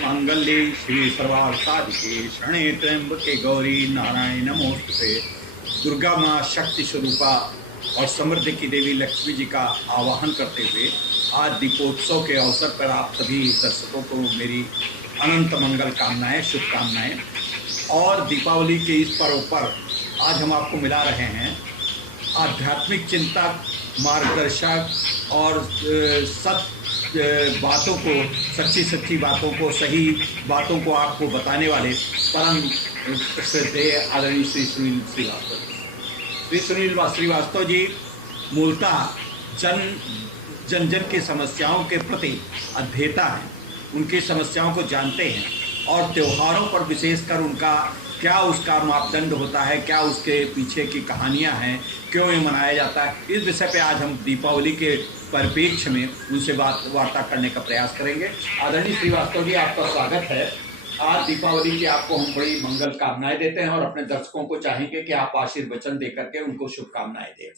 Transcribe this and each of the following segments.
मांगल्ये श्री सर्वार्थसाधिके शरणे त्र्यंबके गौरी नारायण नमोस्तुते। दुर्गा माँ शक्ति स्वरूपा और समृद्धि की देवी लक्ष्मी जी का आवाहन करते हुए आज दीपोत्सव के अवसर पर आप सभी दर्शकों को मेरी अनंत मंगल कामनाएं, शुभकामनाएं। और दीपावली के इस पर्व पर आज हम आपको मिला रहे हैं आध्यात्मिक चिंतक, मार्गदर्शक और बातों को, सच्ची बातों को, सही बातों को आपको बताने वाले परम श्रद्धेय आदरणीय श्री सुनील श्रीवास्तव। श्री सुनील श्रीवास्तव जी मूलतः जन की समस्याओं के प्रति अध्येता हैं, उनकी समस्याओं को जानते हैं और त्योहारों पर विशेषकर उनका क्या उसका मापदंड होता है, क्या उसके पीछे की कहानियां हैं, क्यों ये मनाया जाता है, इस विषय पे आज हम दीपावली के परिप्रेक्ष्य में उनसे वार्ता करने का प्रयास करेंगे। आदरणीय श्रीवास्तव जी, आपका स्वागत है। आज दीपावली की आपको हम बड़ी मंगल कामनाएं देते हैं और अपने दर्शकों को चाहेंगे कि आप आशीर्वचन दे करके उनको शुभकामनाएं दें।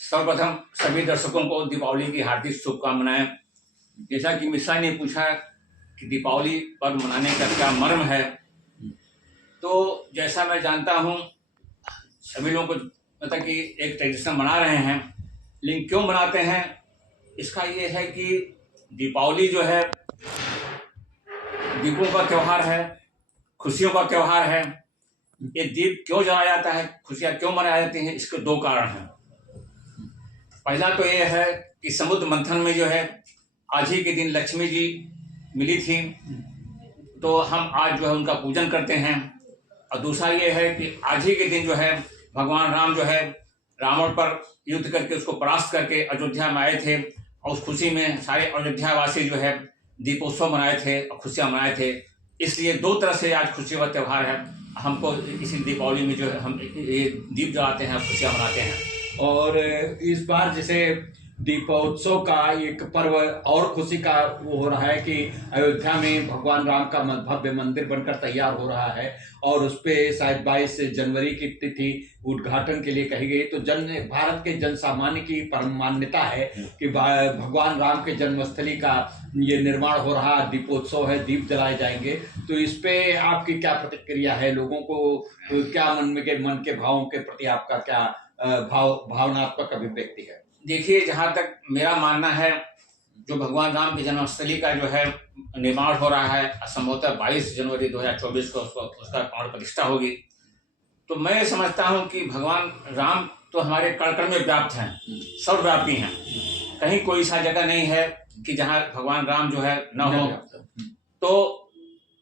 सर्वप्रथम सभी दर्शकों को दीपावली की हार्दिक शुभकामनाएं। जैसा कि मिश्रा ने पूछा कि दीपावली पर्व मनाने का क्या मर्म है, तो जैसा मैं जानता हूँ सभी लोगों को मतलब कि एक ट्रेडिशन मना रहे हैं, लेकिन क्यों मनाते हैं इसका ये है कि दीपावली जो है दीपों का त्यौहार है, खुशियों का त्यौहार है। ये दीप क्यों जलाया जाता है, खुशियाँ क्यों मनाई जाती हैं, इसके दो कारण हैं। पहला तो ये है कि समुद्र मंथन में जो है आज ही के दिन लक्ष्मी जी मिली थी, तो हम आज जो है उनका पूजन करते हैं। और दूसरा ये है कि आज ही के दिन जो है भगवान राम जो है रावण पर युद्ध करके उसको परास्त करके अयोध्या में आए थे और उस खुशी में सारे अयोध्यावासी जो है दीपोत्सव मनाए थे और खुशियाँ मनाए थे। इसलिए दो तरह से आज खुशियों का त्यौहार है। हमको इसी दीपावली में जो है हम ये दीप जलाते हैं, खुशियाँ मनाते हैं। और इस बार जैसे दीपोत्सव का एक पर्व और खुशी का वो हो रहा है कि अयोध्या में भगवान राम का भव्य मंदिर बनकर तैयार हो रहा है और उस पर शायद 22 जनवरी की तिथि उद्घाटन के लिए कही गई। तो भारत के जन सामान्य की परम मान्यता है कि भगवान राम के जन्मस्थली का ये निर्माण हो रहा दीपोत्सव है, दीप जलाए जाएंगे। तो इस पे आपकी क्या प्रतिक्रिया है? लोगों को क्या मन के भावों के प्रति आपका क्या भावनात्मक अभिव्यक्ति है? देखिए, जहाँ तक मेरा मानना है, जो भगवान राम की जन्मस्थली का जो है निर्माण हो रहा है, संभवतः 22 जनवरी 2024 को उसका प्राण प्रतिष्ठा होगी। तो मैं समझता हूँ कि भगवान राम तो हमारे कण कण में व्याप्त हैं, सर्वव्यापी हैं। कहीं कोई ऐसा जगह नहीं है कि जहाँ भगवान राम जो है न हो। तो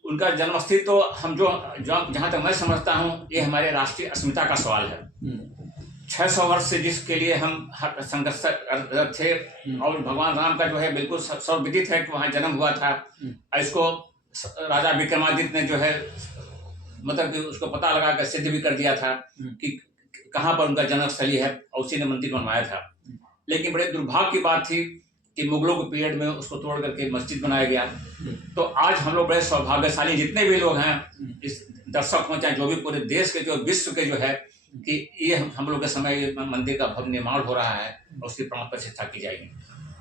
उनका जन्मस्थली तो हम जहाँ तक मैं समझता हूँ ये हमारे राष्ट्रीय अस्मिता का सवाल है। 600 वर्ष से जिसके लिए हम संघर्ष थे और भगवान राम का जो है बिल्कुल सर्वविदित है कि वहाँ जन्म हुआ था। इसको राजा विक्रमादित्य ने जो है मतलब कि उसको पता लगा कर सिद्ध भी कर दिया था कि कहाँ पर उनका जन्मस्थली है और उसी ने मंदिर बनवाया था। लेकिन बड़े दुर्भाग्य की बात थी कि मुगलों के पीरियड में उसको तोड़ करके मस्जिद बनाया गया। तो आज हम लोग बड़े सौभाग्यशाली जितने भी लोग हैं, इस दर्शक हों चाहे जो भी, पूरे देश के जो विश्व के जो है कि ये हम लोग के समय मंदिर का भव्य निर्माण हो रहा है और उसकी प्राण प्रतिष्ठा की जाएगी।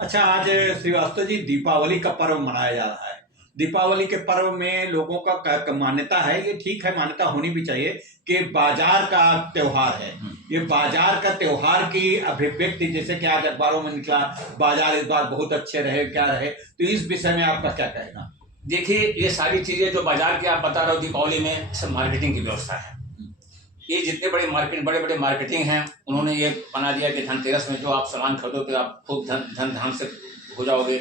अच्छा, आज श्रीवास्तव जी दीपावली का पर्व मनाया जा रहा है। दीपावली के पर्व में लोगों का मान्यता है, ये ठीक है, मान्यता होनी भी चाहिए कि बाजार का त्योहार है। ये बाजार का त्योहार की अभिव्यक्ति, जैसे कि आज अखबारों में निकला बाजार इस बार बहुत अच्छे रहे, क्या रहे, तो इस विषय में आपका क्या कहना? देखिए, ये सारी चीजें जो बाजार की आप बता रहे हो दीपावली में, सब मार्केटिंग की व्यवस्था है। ये जितने बड़े बड़े मार्केटिंग हैं, उन्होंने ये बना दिया कि धनतेरस में जो आप सामान खरीदोगे आप खूब धन से हो जाओगे।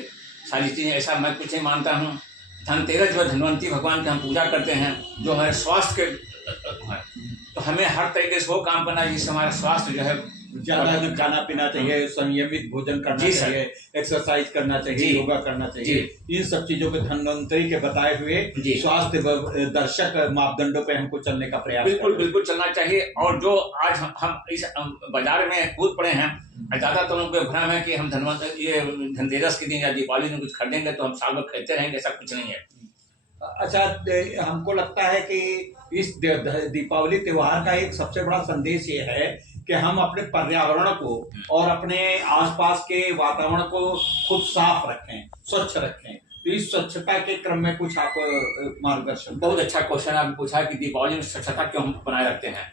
सारी चीज़ें, ऐसा मैं कुछ नहीं मानता हूँ। धनतेरस जो धनवंती भगवान की हम पूजा करते हैं, जो हमारे स्वास्थ्य के है, तो हमें हर तरीके से वो काम करना है जिससे हमारा स्वास्थ्य जो है ज्यादा खाना पीना चाहिए, संयमित भोजन करना चाहिए, एक्सरसाइज करना चाहिए, योगा करना चाहिए। इन सब चीजों पे धन्वंतरी के बताए हुए स्वास्थ्य दर्शक मापदंडों पे हमको चलने का प्रयास बिल्कुल चलना चाहिए। और जो आज हम इस बाजार में कूद पड़े हैं, ज्यादातर लोगों को भ्रम है कि हम ये धनतेरस के दिन या दीपावली में कुछ खरीदेंगे तो हम साल भर खरीदते रहेंगे, ऐसा कुछ नहीं है। अच्छा, हमको लगता है कि इस दीपावली त्योहार का एक सबसे बड़ा संदेश ये है कि हम अपने पर्यावरण को और अपने आसपास के वातावरण को खुद साफ रखें, स्वच्छ रखें। तो इस स्वच्छता के क्रम में कुछ आप मार्गदर्शन। बहुत अच्छा क्वेश्चन आपने पूछा कि दीपावली में स्वच्छता क्यों हम बनाए रखते हैं।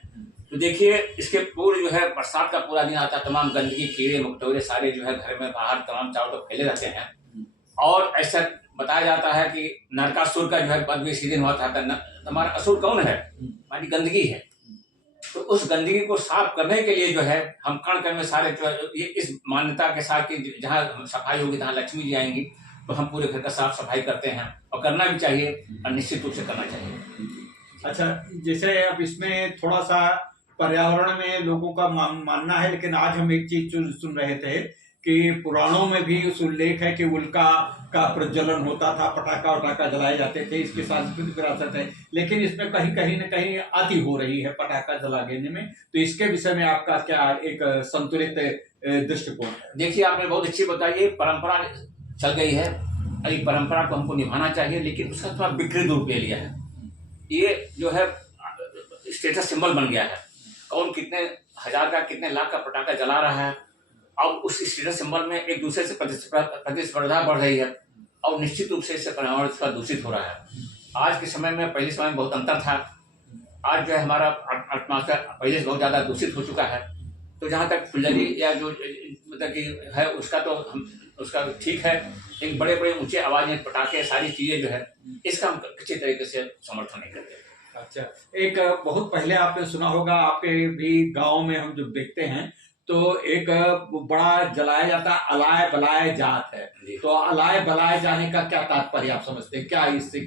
तो देखिए, इसके पूर्व जो है बरसात का पूरा दिन आता है, तमाम गंदगी, कीड़े मकोड़े सारे जो है घर में बाहर तमाम चारों तरफ फैले रहते हैं। और ऐसा बताया जाता है कि नरकासुर का जो है वध भी इसी दिन हुआ था। हमारा असुर कौन है? हमारी गंदगी है। तो उस गंदगी को साफ करने के लिए जो है हम कण कण में सारे जो है ये इस मान्यता के साथ कि जहाँ सफाई होगी तहाँ लक्ष्मी जी आएंगी, तो हम पूरे घर का साफ सफाई करते हैं और करना भी चाहिए और निश्चित रूप से करना चाहिए। अच्छा, जैसे अब इसमें थोड़ा सा पर्यावरण में लोगों का मानना है, लेकिन आज हम एक चीज सुन रहे थे कि पुराणों में भी उस उल्लेख है कि उल्का का प्रज्वलन होता था, पटाखा वटाखा जलाए जाते थे, इसके सांस्कृतिक विरासत है। लेकिन इसमें कहीं न कहीं अति हो रही है पटाखा जला देने में, तो इसके विषय में आपका क्या एक संतुलित दृष्टिकोण है? देखिए, आपने बहुत अच्छी बताई, ये परंपरा चल गई है, ये परंपरा को हमको निभाना चाहिए, लेकिन उसका थोड़ा विकृत रूप ले लिया है। ये जो है स्टेटस सिंबल बन गया है। कौन कितने हजार का कितने लाख का पटाखा जला रहा है, अब उस स्टेटस सिंबल में एक दूसरे से प्रतिस्पर्धा बढ़ रही है और निश्चित रूप से इससे पर्यावरण थोड़ा दूषित हो रहा है। आज के समय में पहले समय में बहुत अंतर था। आज जो है हमारा एटमॉस्फेयर पहले से बहुत ज़्यादा दूषित हो चुका है। तो जहाँ तक फुलझड़ी या जो मतलब कि है उसका तो हम उसका ठीक है, लेकिन बड़े बड़े ऊंचे आवाज में पटाखे सारी चीज़ें जो है इसका हम किसी तरीके से समर्थन नहीं करते। अच्छा, एक बहुत पहले आपने सुना होगा, आपके भी गांव में हम जब देखते हैं तो एक बड़ा जलाया जाता अलाय बलाय जात है। तो अलाय बलाय जाने का क्या तात्पर्य आप समझते हैं? क्या इससे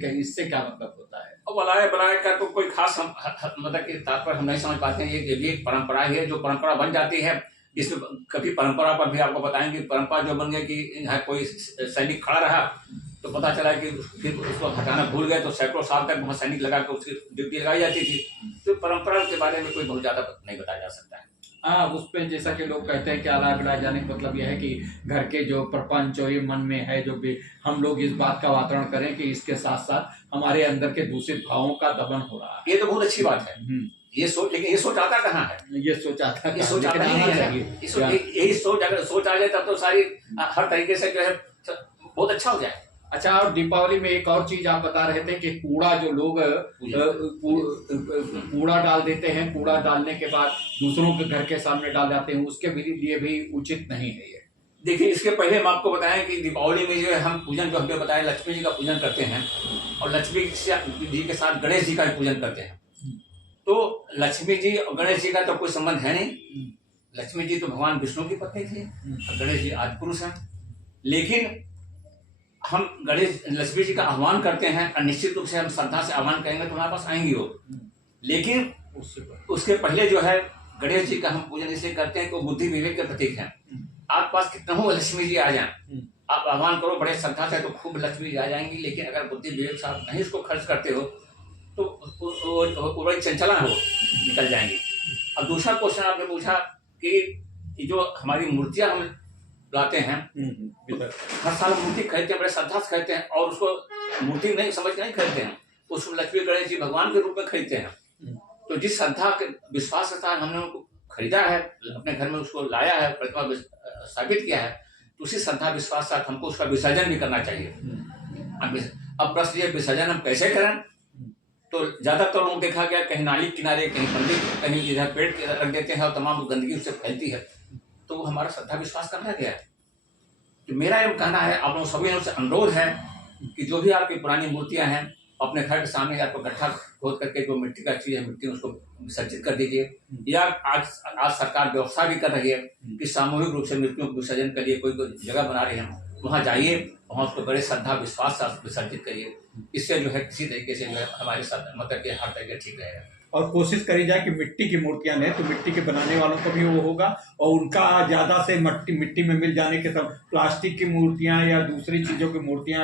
क्या मतलब होता है? अब अलाय बलाय का तो कोई खास मतलब कि तात्पर्य हम नहीं समझ पाते हैं। ये भी एक परंपरा है, जो परंपरा बन जाती है। इसमें कभी परंपरा पर भी आपको बताएंगे, परंपरा जो बन गई कि यहाँ कोई सैनिक खड़ा रहा तो पता चला कि फिर उसको हटाना भूल गए, तो सैकड़ों साल तक वहाँ सैनिक लगा कर उसकी ड्यूटी लगाई जाती थी। तो परंपरा के बारे में कोई बहुत ज्यादा नहीं बताया जा सकता है। हाँ, उस पे जैसा कि लोग कहते हैं कि अलाय बलाय जाने का मतलब यह है कि घर के जो प्रपंच और ये मन में है, जो भी हम लोग इस बात का वातावरण करें कि इसके साथ साथ हमारे अंदर के दूषित भावों का दमन हो रहा है। ये तो बहुत अच्छी बात है। ये सोच, लेकिन ये सोच आता कहाँ है? ये सोच आता है, सोच आता नहीं है। यही सोच अगर सोच आ जाए तब तो सारी हर तरीके से जो है बहुत अच्छा हो जाए। अच्छा, और दीपावली में एक और चीज आप बता रहे थे कि कूड़ा जो लोग कूड़ा डाल देते हैं, कूड़ा डालने के बाद दूसरों के घर के सामने डाल जाते हैं, उसके लिए भी उचित नहीं है ये। देखिए, इसके पहले हम आपको बताएं कि दीपावली में जो है हम पूजन जो हमने बताया लक्ष्मी जी का पूजन करते हैं और लक्ष्मी जी के साथ गणेश जी का भी पूजन करते हैं। तो लक्ष्मी जी और गणेश जी का तो कोई संबंध है नहीं। लक्ष्मी जी तो भगवान विष्णु की पत्नी थी और गणेश जी आदि पुरुष हैं। लेकिन हम गणेश लक्ष्मी जी का आह्वान करते हैं और निश्चित रूप से हम श्रद्धा से आह्वान करेंगे तो हमारे पास आएंगी वो। लेकिन उसके पहले जो है गणेश जी का हम पूजन इसलिए करते हैं कि वो बुद्धि विवेक के प्रतीक हैं। आप पास कितना हो लक्ष्मी जी आ जाए, आप आह्वान करो बड़े श्रद्धा से तो खूब लक्ष्मी जी आ जाएंगी। लेकिन अगर बुद्धि विवेक से आप नहीं उसको खर्च करते हो तो बड़ी चंचला है, वो निकल जाएंगी। अब दूसरा क्वेश्चन आपने पूछा कि जो हमारी मूर्तियां हम लाते हैं, हर साल मूर्ति खरीदते हैं, बड़े श्रद्धा से खरीदते हैं और उसको मूर्ति नहीं समझ के नहीं खरीदते हैं, उसको लक्ष्मी गणेश जी भगवान के रूप में खरीदते हैं। तो जिस श्रद्धा के विश्वास के साथ हमने उनको खरीदा है, अपने घर में उसको लाया है, प्रतिमा स्थापित किया है, तो उसी श्रद्धा विश्वास के साथ हमको उसका विसर्जन भी करना चाहिए। अब प्रश्न ये विसर्जन हम कैसे करें? तो ज्यादातर लोग देखा गया कहीं नाली किनारे, कहीं पंडित, कहीं इधर पेड़ रख देते हैं और तमाम गंदगी उससे फैलती है। तो हमारा श्रद्धा विश्वास करना गया है। तो मेरा ये कहना है, आप लोग सभी से अनुरोध है कि जो भी आपकी पुरानी मूर्तियां हैं अपने घर के सामने आपको गड्ढा खोद करके जो मिट्टी का चीज है मिट्टी उसको विसर्जित कर दीजिए। या आज सरकार व्यवस्था भी कर रही है कि सामूहिक रूप से मृत्युओं के विसर्जन के लिए कोई जगह बना रही है, वहाँ जाइए, वहाँ उसको बड़े श्रद्धा विश्वास से विसर्जित करिए। इससे जो है किसी तरीके से जो है हमारे साथ मतलब कि हर तरीके ठीक रहेगा। और कोशिश करी जाए कि मिट्टी की मूर्तियां लें तो मिट्टी के बनाने वालों को भी वो होगा और उनका ज्यादा से मिट्टी में मिल जाने के सब प्लास्टिक की मूर्तियां या दूसरी चीजों की मूर्तियां,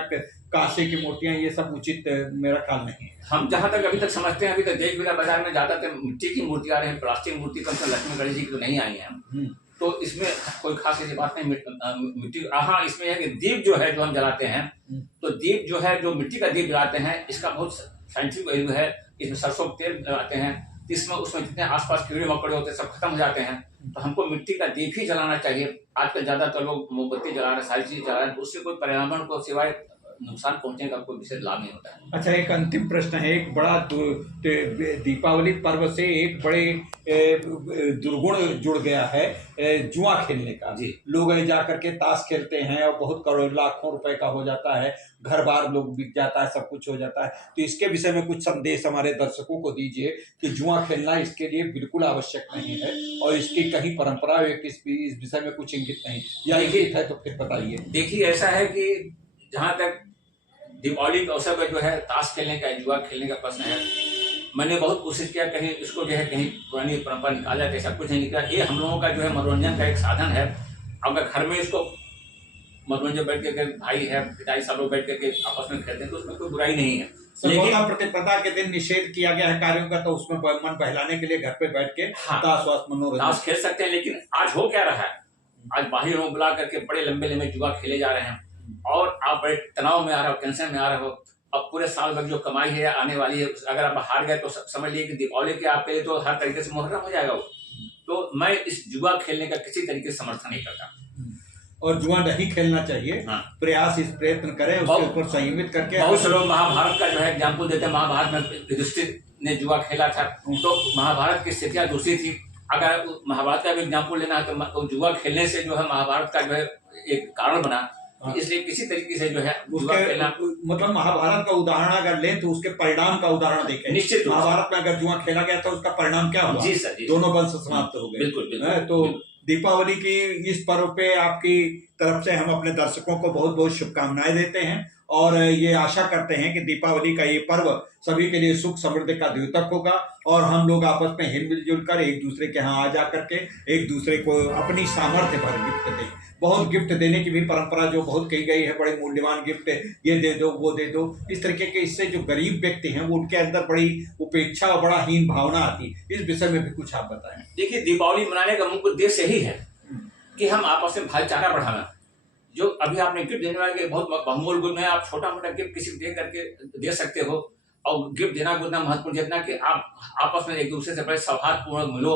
कांसे की मूर्तियां, ये सब उचित मेरा ख्याल नहीं है। हम जहाँ तक अभी तक समझते हैं, अभी तक देश विदेश बाजार में ज्यादातर मिट्टी की मूर्ति आ रही है, प्लास्टिक मूर्ति कम से लक्ष्मी गणेश जी की तो नहीं आई है। तो इसमें कोई खास ऐसी बात नहीं। मिट्टी, हाँ, इसमें है कि दीप जो है जो हम जलाते हैं, तो दीप जो है जो मिट्टी का दीप जलाते हैं इसका बहुत साइंटिफिक वैल्यू है। इसमें सरसों तेल लगाते हैं, इसमें उसमें जितने आसपास कीड़े मकोड़े होते हैं सब खत्म हो जाते हैं। तो हमको मिट्टी का दीप ही जलाना चाहिए। आजकल ज्यादातर लोग मोमबत्ती जला रहे हैं, सारी चीज जला रहे हैं, तो उससे कोई पर्यावरण को सिवाय नुकसान पहुंचने का कोई विशेष लाभ नहीं होता है। अच्छा, एक अंतिम प्रश्न है। एक बड़ा दीपावली पर्व से एक बड़े दुर्गुण जुड़ गया है, जुआ खेलने का। जी। लोग जा करके ताश खेलते हैं और बहुत करोड़ लाखों रुपए का हो जाता है, घर बार लोग बिक जाता है, सब कुछ हो जाता है। तो इसके विषय में कुछ संदेश हमारे दर्शकों को दीजिए कि जुआ खेलना इसके लिए बिल्कुल आवश्यक नहीं है और इसकी कहीं परंपरा इस विषय में कुछ इंगित नहीं, या इंगित है तो फिर बताइए। देखिए, ऐसा है कि जहाँ तक दीपावली के अवसर पर जो है ताश खेलने का, जुआ खेलने का प्रश्न है, मैंने बहुत कोशिश किया कहीं इसको जो है कहीं पुरानी परंपरा निकाला जाए, ऐसा कुछ नहीं निकला। ये हम लोगों का जो है मनोरंजन का एक साधन है। अगर घर में इसको मनोरंजन बैठ के भाई है, पिताजी सब लोग बैठ के आपस में खेलते हैं तो उसमें कोई बुराई नहीं है। लेकिन प्रतिपदा के दिन निषेध किया गया है कार्यों का, तो उसमें मन बहलाने के लिए घर पे बैठ के ताश मनोरंजन खेल सकते हैं। लेकिन आज हो क्या रहा है, आज बाहर लोग बुला करके बड़े लंबे लंबे जुआ खेले जा रहे हैं और आप बड़े तनाव में आ रहे हो, टेंशन में आ रहे हो। अब पूरे साल भर जो कमाई है आने वाली है, अगर आप हार गए तो समझ लीजिए कि दीपावली के आपके लिए तो हर तरीके से मुहर्रम हो जाएगा वो। तो मैं इस जुआ खेलने का किसी तरीके से समर्थन नहीं करता और जुआ नहीं खेलना चाहिए। प्रयास इस प्रयत्न करें उसके ऊपर संयमित करके। बहुत से लोग महाभारत का जो है एग्जाम्पल देते हैं। महाभारत में युधिष्ठिर ने जुआ खेला था तो महाभारत की स्थितियां दूसरी थी। अगर महाभारत का भी एग्जाम्पल लेना है तो जुआ खेलने से जो है महाभारत का जो है एक कारण बना। इसलिए किसी तरीके से जो है जुआ खेलना, मतलब महाभारत का उदाहरण अगर लें तो उसके परिणाम का उदाहरण देखें। निश्चित महाभारत में अगर जुआ खेला गया तो उसका परिणाम क्या हुआ? जी सर, दोनों वंश समाप्त हो गए। बिल्कुल। तो दीपावली की इस पर्व पे आपकी तरफ से हम अपने दर्शकों को बहुत बहुत शुभकामनाएं देते हैं और ये आशा करते हैं कि दीपावली का ये पर्व सभी के लिए सुख समृद्धि का द्योतक होगा और हम लोग आपस में हिल मिलजुल कर एक दूसरे के यहाँ आ जा करके एक दूसरे को अपनी सामर्थ्य भर गिफ्ट दें। बहुत गिफ्ट देने की भी परंपरा जो बहुत कही गई है, बड़े मूल्यवान गिफ्ट, ये दे दो वो दे दो, इस तरीके के, इससे जो गरीब व्यक्ति हैं वो उनके अंदर बड़ी उपेक्षा और बड़ा हीन भावना आती। इस विषय में भी कुछ आप बताएं। देखिए, दीपावली मनाने का मुख्य उद्देश्य यही है कि हम आपस में भाईचारा बढ़ाना। जो अभी आपने गिफ्ट देने वाले बहुत बहुमूल्य गुण है, आप छोटा मोटा गिफ्ट किसी को दे करके दे सकते हो और गिफ्ट देना उतना महत्वपूर्ण जितना कि आप आपस में एक दूसरे से बड़े सौहार्दपूर्ण मिलो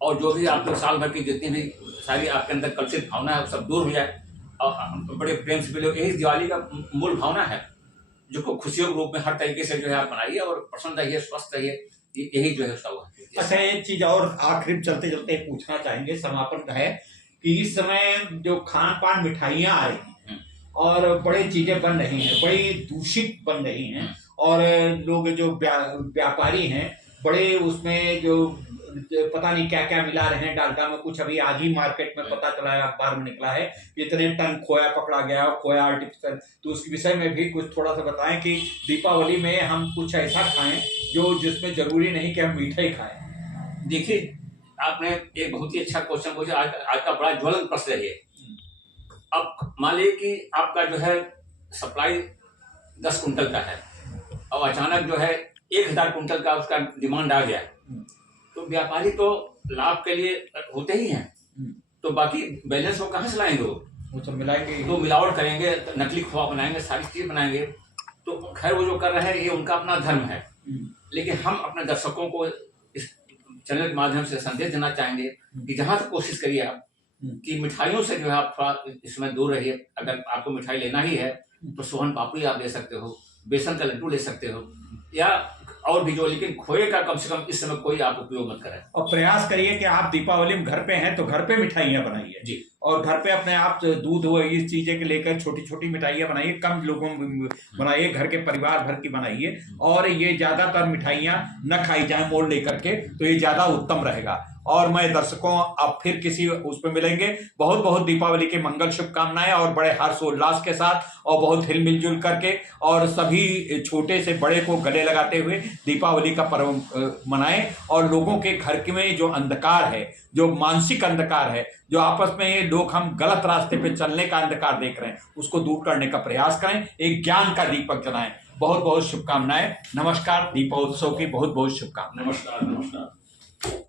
और जो भी आपके साल भर की जितनी भी सारी आपके अंदर कलुषित भावना है वो सब दूर हो जाए और बड़े प्रेम से मिलो। यही दिवाली का मूल भावना है जो को खुशियों के रूप में हर तरीके से जो है आप बनाइए और प्रसन्न रहिए, स्वस्थ रहिए, यही जो है उसका हुआ। अच्छा, एक चीज और आखिर चलते चलते पूछना चाहेंगे, समापन का है कि इस समय जो खान पान मिठाइयाँ आ रही हैं और बड़ी चीजें बन रही हैं, बड़ी दूषित बन रही हैं और लोग जो व्यापारी हैं बड़े उसमें जो पता नहीं क्या क्या मिला रहे हैं डालडा में। कुछ अभी आज ही मार्केट में पता चला है, अखबार में निकला है, इतने टन खोया पकड़ा गया और खोया आर्टिफिशियल। तो उस विषय में भी कुछ थोड़ा सा बताएं कि दीपावली में हम कुछ ऐसा खाएं जो जिसमें जरूरी नहीं कि हम मीठा ही खाएं। देखिए, आपने एक बहुत ही अच्छा क्वेश्चन पूछा। आज का बड़ा ज्वलंत प्रश्न है ये। अब मान लीजिए कि आपका जो है सप्लाई 10 कुंटल का है और अचानक जो है 1000 कुंटल का उसका डिमांड आ गया, तो व्यापारी तो लाभ के लिए होते ही हैं, तो बाकी बैलेंस वो कहाँ से लाएंगे? वो तो मिलाएंगे, तो मिलावट करेंगे, नकली खोआ बनाएंगे, सारी चीज बनाएंगे। तो खैर वो जो कर रहे हैं ये उनका अपना धर्म है, लेकिन हम अपने दर्शकों को इस चैनल के माध्यम से संदेश देना चाहेंगे कि जहां तक कोशिश करिए आप कि मिठाइयों से जो है आप थोड़ा इसमें दूर रहिए। अगर आपको मिठाई लेना ही है तो सोहन पापड़ी आप ले सकते हो, बेसन का लड्डू ले सकते हो या और भी जो, लेकिन खोए का कम से कम इस समय कोई आप उपयोग मत करें। और प्रयास करिए कि आप दीपावली में घर पे हैं तो घर पे मिठाइयाँ बनाइए जी, और घर पे अपने आप दूध हो इस चीजें के लेकर छोटी छोटी मिठाइयाँ बनाइए, कम लोगों में बनाइए, घर के परिवार भर की बनाइए और ये ज्यादातर मिठाइयाँ न खाई जाए मोल लेकर के, तो ये ज्यादा उत्तम रहेगा। और मैं दर्शकों अब फिर किसी उस पर मिलेंगे। बहुत बहुत दीपावली की मंगल शुभकामनाएं और बड़े हर्षोल्लास के साथ और बहुत हिल मिलजुल करके और सभी छोटे से बड़े को गले लगाते हुए दीपावली का पर्व मनाएं और लोगों के घर में जो अंधकार है, जो मानसिक अंधकार है, जो आपस में ये लोग हम गलत रास्ते पे चलने का अंधकार देख रहे हैं, उसको दूर करने का प्रयास करें, एक ज्ञान का दीपक जलाएं। बहुत बहुत शुभकामनाएं। नमस्कार, दीपोत्सव की बहुत बहुत शुभकामनाएं। नमस्कार।